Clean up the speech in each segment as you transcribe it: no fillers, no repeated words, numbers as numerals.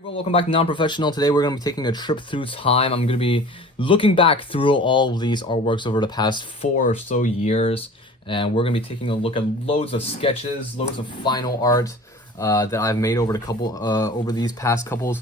Everyone, welcome back to Non-Professional. Today we're going to be taking a trip through time. I'm going to be looking back through all of these artworks over the past 4 or so years, and we're going to be taking a look at loads of sketches, loads of final art that I've made over these past couple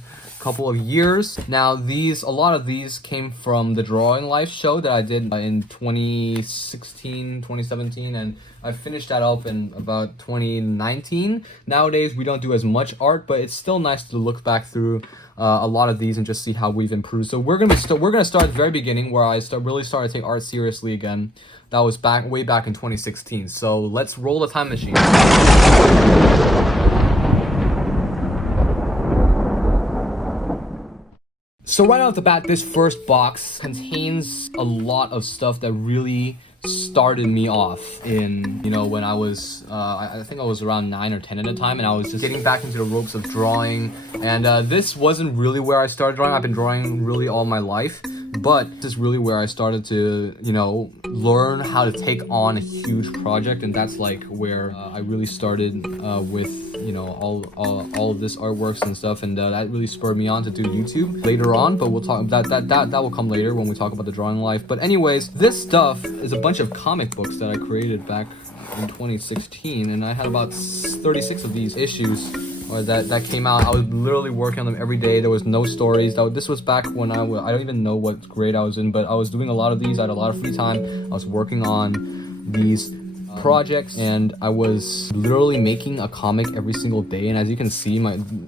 of years. Now, a lot of these came from the Drawing Life show that I did in 2016, 2017, and I finished that up in about 2019. Nowadays, we don't do as much art, but it's still nice to look back through a lot of these and just see how we've improved. So we're gonna start at the very beginning, where I really started to take art seriously again. That was way back in 2016. So let's roll the time machine. So right off the bat, this first box contains a lot of stuff that really started me off in, when I was, I think I was around 9 or 10 at the time, and I was just getting back into the ropes of drawing. And this wasn't really where I started drawing. I've been drawing really all my life, but this is really where I started to, learn how to take on a huge project. And that's like where I really started with, all of this artworks and stuff, and that really spurred me on to do YouTube later on. But we'll talk that will come later when we talk about the Drawing Life. But anyways, this stuff is a bunch of comic books that I created back in 2016, and I had about 36 of these issues that came out. I was literally working on them every day. There was no stories. This was back when I don't even know what grade I was in, but I was doing a lot of these. I had a lot of free time. I was working on these projects, and I was literally making a comic every single day. And as you can see,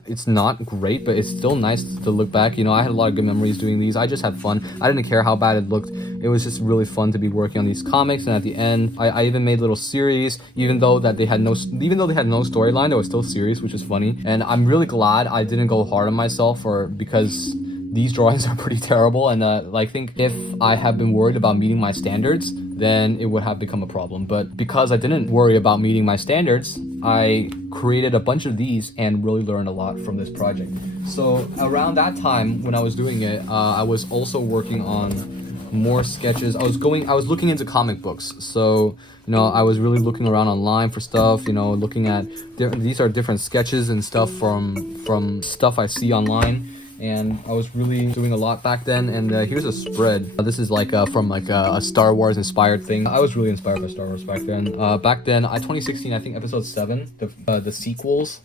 it's not great, but it's still nice to look back. I had a lot of good memories doing these. I just had fun. I didn't care how bad it looked. It was just really fun to be working on these comics. And at the end, I even made little series, even though they had no storyline. There was still series, which is funny. And I'm really glad I didn't go hard on myself, because these drawings are pretty terrible. And I think if I had been worried about meeting my standards, then it would have become a problem. But because I didn't worry about meeting my standards, I created a bunch of these and really learned a lot from this project. So around that time when I was doing it, I was also working on more sketches. I was looking into comic books. So I was really looking around online for stuff, looking at these are different sketches and stuff from stuff I see online. And I was really doing a lot back then. And here's a spread. This is from a Star Wars inspired thing. I was really inspired by Star Wars back then. 2016, I think episode 7, the sequels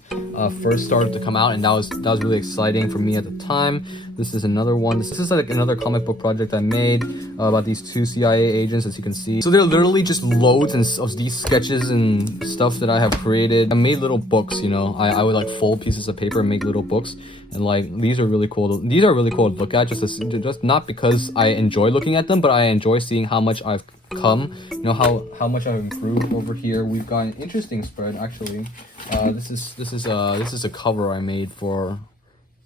first started to come out, and that was really exciting for me at the time. This is another one. This is like another comic book project I made about these 2 CIA agents, as you can see. So there are literally just loads of these sketches and stuff that I have created. I made little books, I would fold pieces of paper and make little books. And these are really cool. These are really cool to look at, just not because I enjoy looking at them, but I enjoy seeing how much I've come, how much I've improved over here. We've got an interesting spread, actually. This is a cover I made for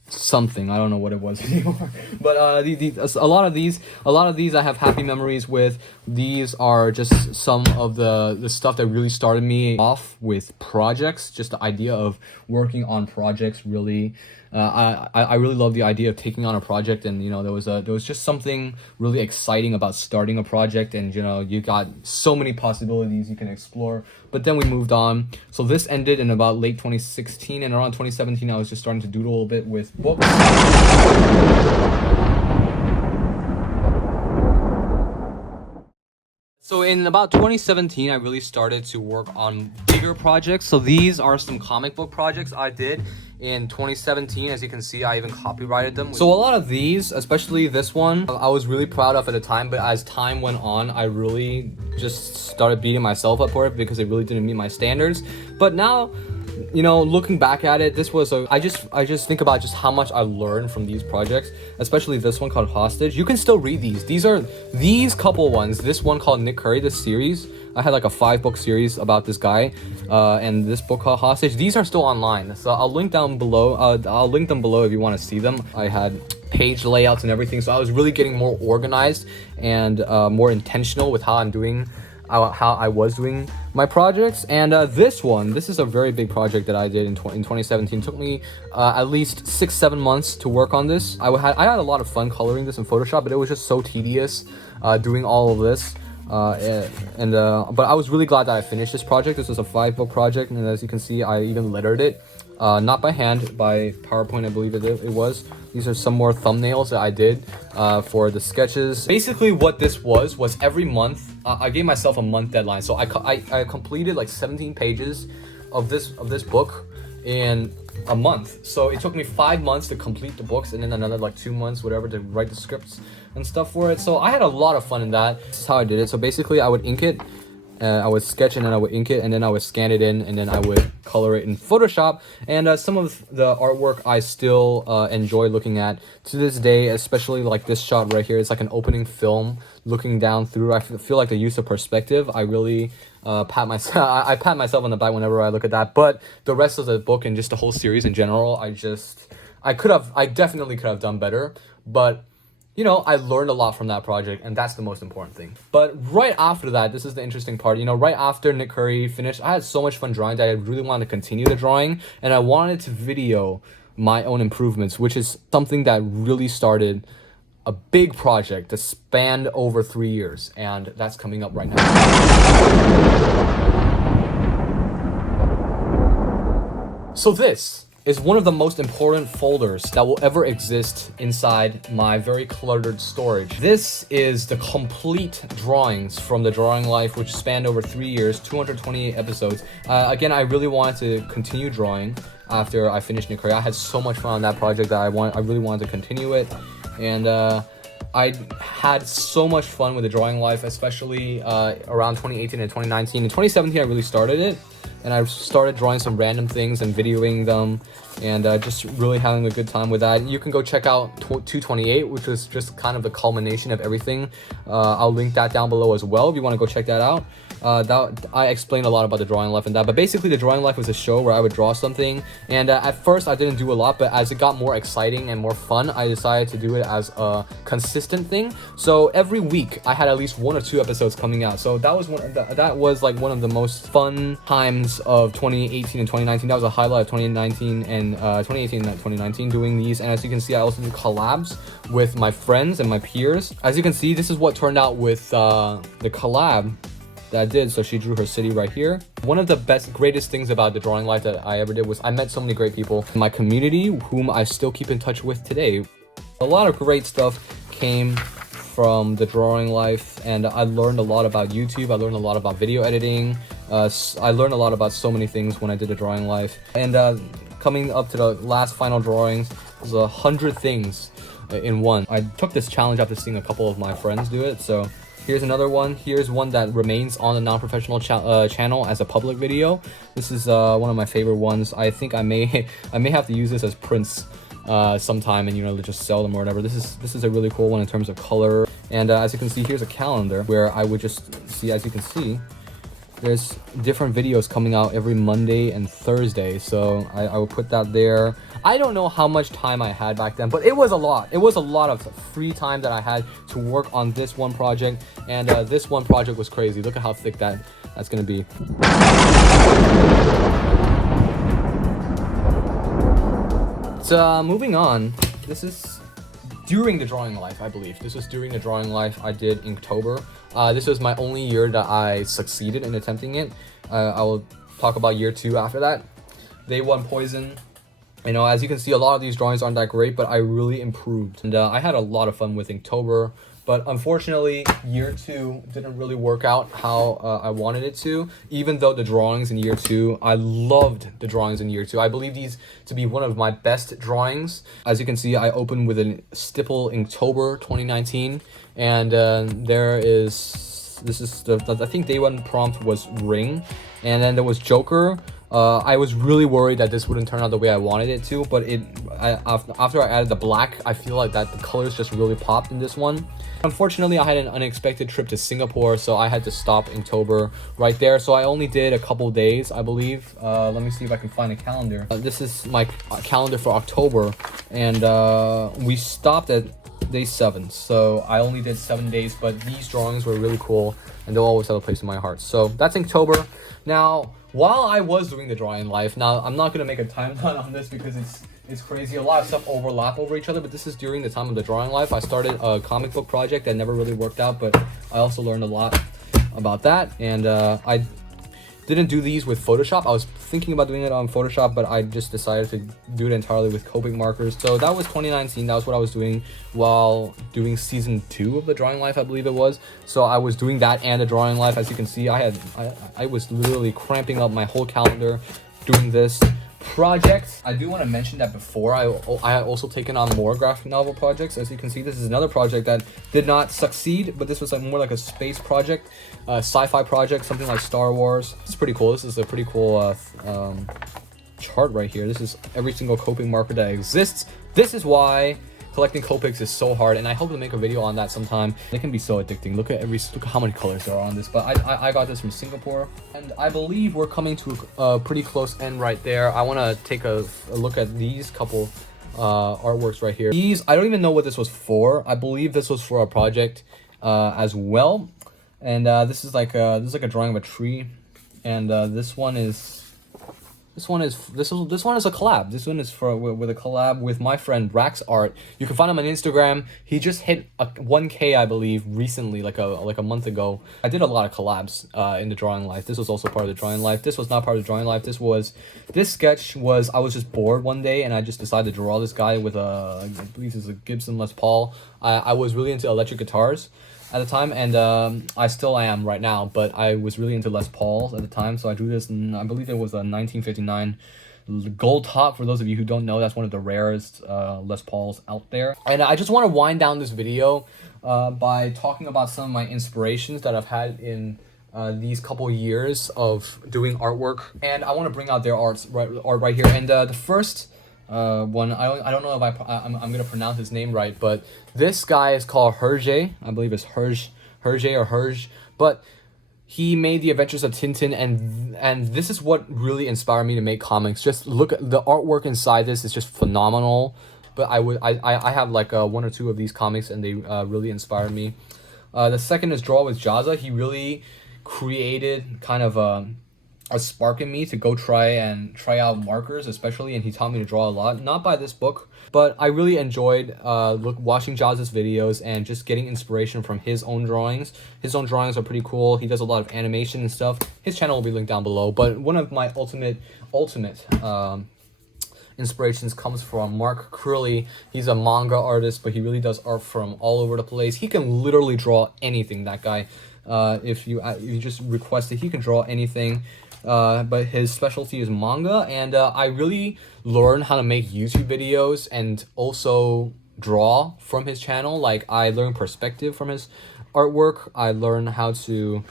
something. I don't know what it was anymore. But a lot of these I have happy memories with. These are just some of the stuff that really started me off with projects. Just the idea of working on projects, really. I really love the idea of taking on a project, and there was just something really exciting about starting a project, and you got so many possibilities you can explore. But then we moved on. So this ended in about late 2016, and around 2017 I was just starting to doodle a little bit with books. So in about 2017, I really started to work on bigger projects. So these are some comic book projects I did in 2017. As you can see, I even copyrighted them. So a lot of these, especially this one, I was really proud of at the time. But as time went on, I really just started beating myself up for it because it really didn't meet my standards. But now, looking back at it, I just think about just how much I learned from these projects, especially this one called Hostage. You can still read these. These couple ones. This one called Nick Curry, this series. I had like a 5-book series about this guy, and this book called Hostage. These are still online, so I'll link down below. I'll link them below if you want to see them. I had page layouts and everything, so I was really getting more organized and more intentional with how I was doing my projects. And this is a very big project that I did in 2017. It took me at least 6-7 months to work on this. I had a lot of fun coloring this in Photoshop, but it was just so tedious doing all of this. But I was really glad that I finished this project. This was a 5-book project, and as you can see, I even lettered it, not by hand, by PowerPoint, I believe it was. These are some more thumbnails that I did for the sketches. Basically, what this was every month, I gave myself a month deadline. So I completed like 17 pages of this book in a month. So it took me 5 months to complete the books, and then another like 2 months, whatever, to write the scripts and stuff for it. So I had a lot of fun in that. This is how I did it. So basically, I would ink it, I would sketch, and then I would ink it, and then I would scan it in, and then I would color it in Photoshop. And some of the artwork I still enjoy looking at to this day, especially like this shot right here. It's like an opening film looking down through. I feel like the use of perspective, I really pat myself I pat myself on the back whenever I look at that. But the rest of the book and just the whole series in general, I definitely could have done better. But you know, I learned a lot from that project, and that's the most important thing. But right after that, this is the interesting part. You know, right after Nick Curry finished, I had so much fun drawing that I really wanted to continue the drawing, and I wanted to video my own improvements, which is something that really started a big project that spanned over 3 years, and that's coming up right now. So this is one of the most important folders that will ever exist inside my very cluttered storage. This is the complete drawings from the drawing life, which spanned over 3 years, 228 episodes. Again, I really wanted to continue drawing after I finished Nick Curry. I had so much fun on that project that I really wanted to continue it. And I had so much fun with the drawing life, especially around 2018 and 2019. In 2017, I really started it, and I started drawing some random things and videoing them, and just really having a good time with that. You can go check out 228, which was just kind of the culmination of everything. I'll link that down below as well if you want to go check that out. I explained a lot about the drawing life and that, but basically the drawing life was a show where I would draw something, and at first I didn't do a lot, but as it got more exciting and more fun, I decided to do it as a consistent thing. So every week I had at least 1 or 2 episodes coming out. So that was like one of the most fun times of 2018 and 2019. That was a highlight of 2019 and 2018 and 2019 doing these. And as you can see, I also did collabs with my friends and my peers. As you can see, this is what turned out with the collab that I did. So she drew her city right here. One of the greatest things about the drawing life that I ever did was I met so many great people in my community whom I still keep in touch with today. A lot of great stuff came from the drawing life, and I learned a lot about YouTube. I learned a lot about video editing. I learned a lot about so many things when I did the drawing life. And coming up to the last final drawings, there's 100 things in one. I took this challenge after seeing a couple of my friends do it. So here's another one. Here's one that remains on the non-professional channel as a public video. This is one of my favorite ones. I think I may have to use this as prints sometime, and you know, just sell them or whatever. This is a really cool one in terms of color. And as you can see, here's a calendar where I would just see, as you can see, there's different videos coming out every Monday and Thursday. So I will put that there. I don't know how much time I had back then, but it was a lot. It was a lot of free time that I had to work on this one project. And this one project was crazy. Look at how thick that's gonna be. So moving on, this is during the drawing life, I believe. This was during the drawing life I did Inktober. This was my only year that I succeeded in attempting it. I will talk about year 2 after that. They won Poison. You know, as you can see, a lot of these drawings aren't that great, but I really improved. And I had a lot of fun with Inktober. But unfortunately, year 2 didn't really work out how I wanted it to. Even though the drawings in year 2, I loved the drawings in year 2. I believe these to be one of my best drawings. As you can see, I opened with a stipple Inktober 2019. And this is I think day 1 prompt was Ring. And then there was Joker. I was really worried that this wouldn't turn out the way I wanted it to, but after I added the black, I feel like that the colors just really popped in this one. Unfortunately, I had an unexpected trip to Singapore, so I had to stop Inktober right there. So I only did a couple days, I believe. Let me see if I can find a calendar. This is my calendar for October, and we stopped at day 7. So I only did 7 days, but these drawings were really cool, and they'll always have a place in my heart. So that's Inktober. Now, while I was doing the drawing life, now I'm not gonna make a timeline on this because it's crazy. A lot of stuff overlap over each other, but this is during the time of the drawing life. I started a comic book project that never really worked out, but I also learned a lot. about that. And I didn't do these with Photoshop. I was thinking about doing it on Photoshop, but I just decided to do it entirely with Copic markers. So that was 2019. That was what I was doing while doing season 2 of the Drawing Life, I believe it was. So I was doing that and the Drawing Life. As you can see, I was literally cramping up my whole calendar doing this project. I do want to mention that before I had also taken on more graphic novel projects. As you can see, this is another project that did not succeed, but this was like more like a space project, sci-fi project, something like Star Wars. It's pretty cool. This is a pretty cool chart right here. This is every single Copic marker that exists. This is why collecting Copics is so hard, and I hope to make a video on that sometime. It can be so addicting. Look at how many colors there are on this. But I got this from Singapore, and I believe we're coming to a pretty close end right there. I want to take a look at these couple artworks right here. These, I don't even know what this was for. I believe this was for a project as well. And this is like a drawing of a tree, and this one is a collab. This one is with a collab with my friend Rax Art. You can find him on Instagram. He just hit 1K, I believe, recently, like a month ago. I did a lot of collabs in the Drawing Life. This was also part of the Drawing Life. This was not part of the Drawing Life. This sketch was, I was just bored one day and I just decided to draw this guy with I believe this is a Gibson Les Paul. I was really into electric guitars at the time, and I still am right now, but I was really into Les Pauls at the time, so I drew this, and I believe it was a 1959 gold top. For those of you who don't know, that's one of the rarest Les Pauls out there. And I just want to wind down this video by talking about some of my inspirations that I've had in these couple years of doing artwork, and I want to bring out their art right here. And the first one, I don't know if I'm gonna pronounce his name right, but this guy is called Hergé. I believe it's Hergé or Hergé, but he made The Adventures of Tintin, and this is what really inspired me to make comics. Just look at the artwork inside. This is just phenomenal. But I have like 1 or 2 of these comics, and they really inspired me. The second is Draw with Jaza. He really created kind of a spark in me to go try out markers, especially, and he taught me to draw a lot. Not by this book, but I really enjoyed watching Jaza's videos and just getting inspiration from his own drawings. His own drawings are pretty cool. He does a lot of animation and stuff. His channel will be linked down below. But one of my ultimate inspirations comes from Mark Curley. He's a manga artist, but he really does art from all over the place. He can literally draw anything, that guy. If you just request it, he can draw anything. But his specialty is manga, and I really learned how to make YouTube videos and also draw from his channel. Like, I learned perspective from his artwork. I learned how to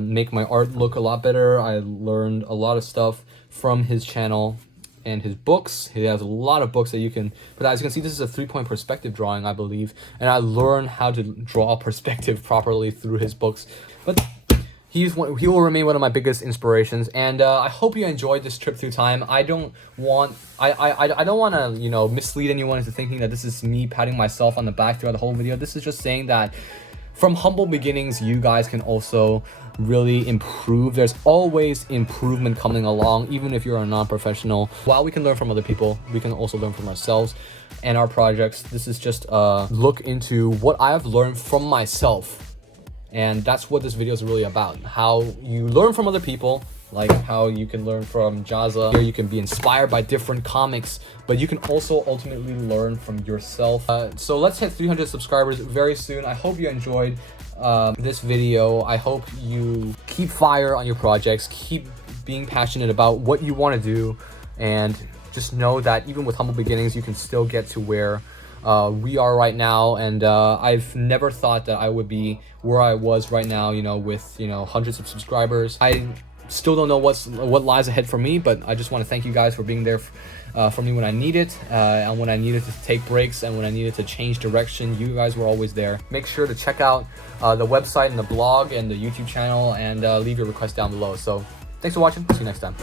make my art look a lot better. I learned a lot of stuff from his channel and his books. He has a lot of books that you can, but as you can see, this is a 3-point perspective drawing, I believe, and I learned how to draw perspective properly through his books. But he will remain one of my biggest inspirations, and I hope you enjoyed this trip through time. I don't want to mislead anyone into thinking that this is me patting myself on the back throughout the whole video. This is just saying that from humble beginnings, you guys can also really improve. There's always improvement coming along, even if you're a non-professional. While we can learn from other people, we can also learn from ourselves and our projects. This is just a look into what I have learned from myself. And that's what this video is really about. How you learn from other people, like how you can learn from Jaza. Here you can be inspired by different comics, but you can also ultimately learn from yourself. So let's hit 300 subscribers very soon. I hope you enjoyed this video. I hope you keep fire on your projects, keep being passionate about what you want to do, and just know that even with humble beginnings, you can still get to where we are right now. And I've never thought that I would be where I was right now, with hundreds of subscribers. I still don't know what lies ahead for me, but I just want to thank you guys for being there for me when I need it, and when I needed to take breaks, and when I needed to change direction. You guys were always there. Make sure to check out the website and the blog and the YouTube channel, and leave your request down below. So thanks for watching. See you next time.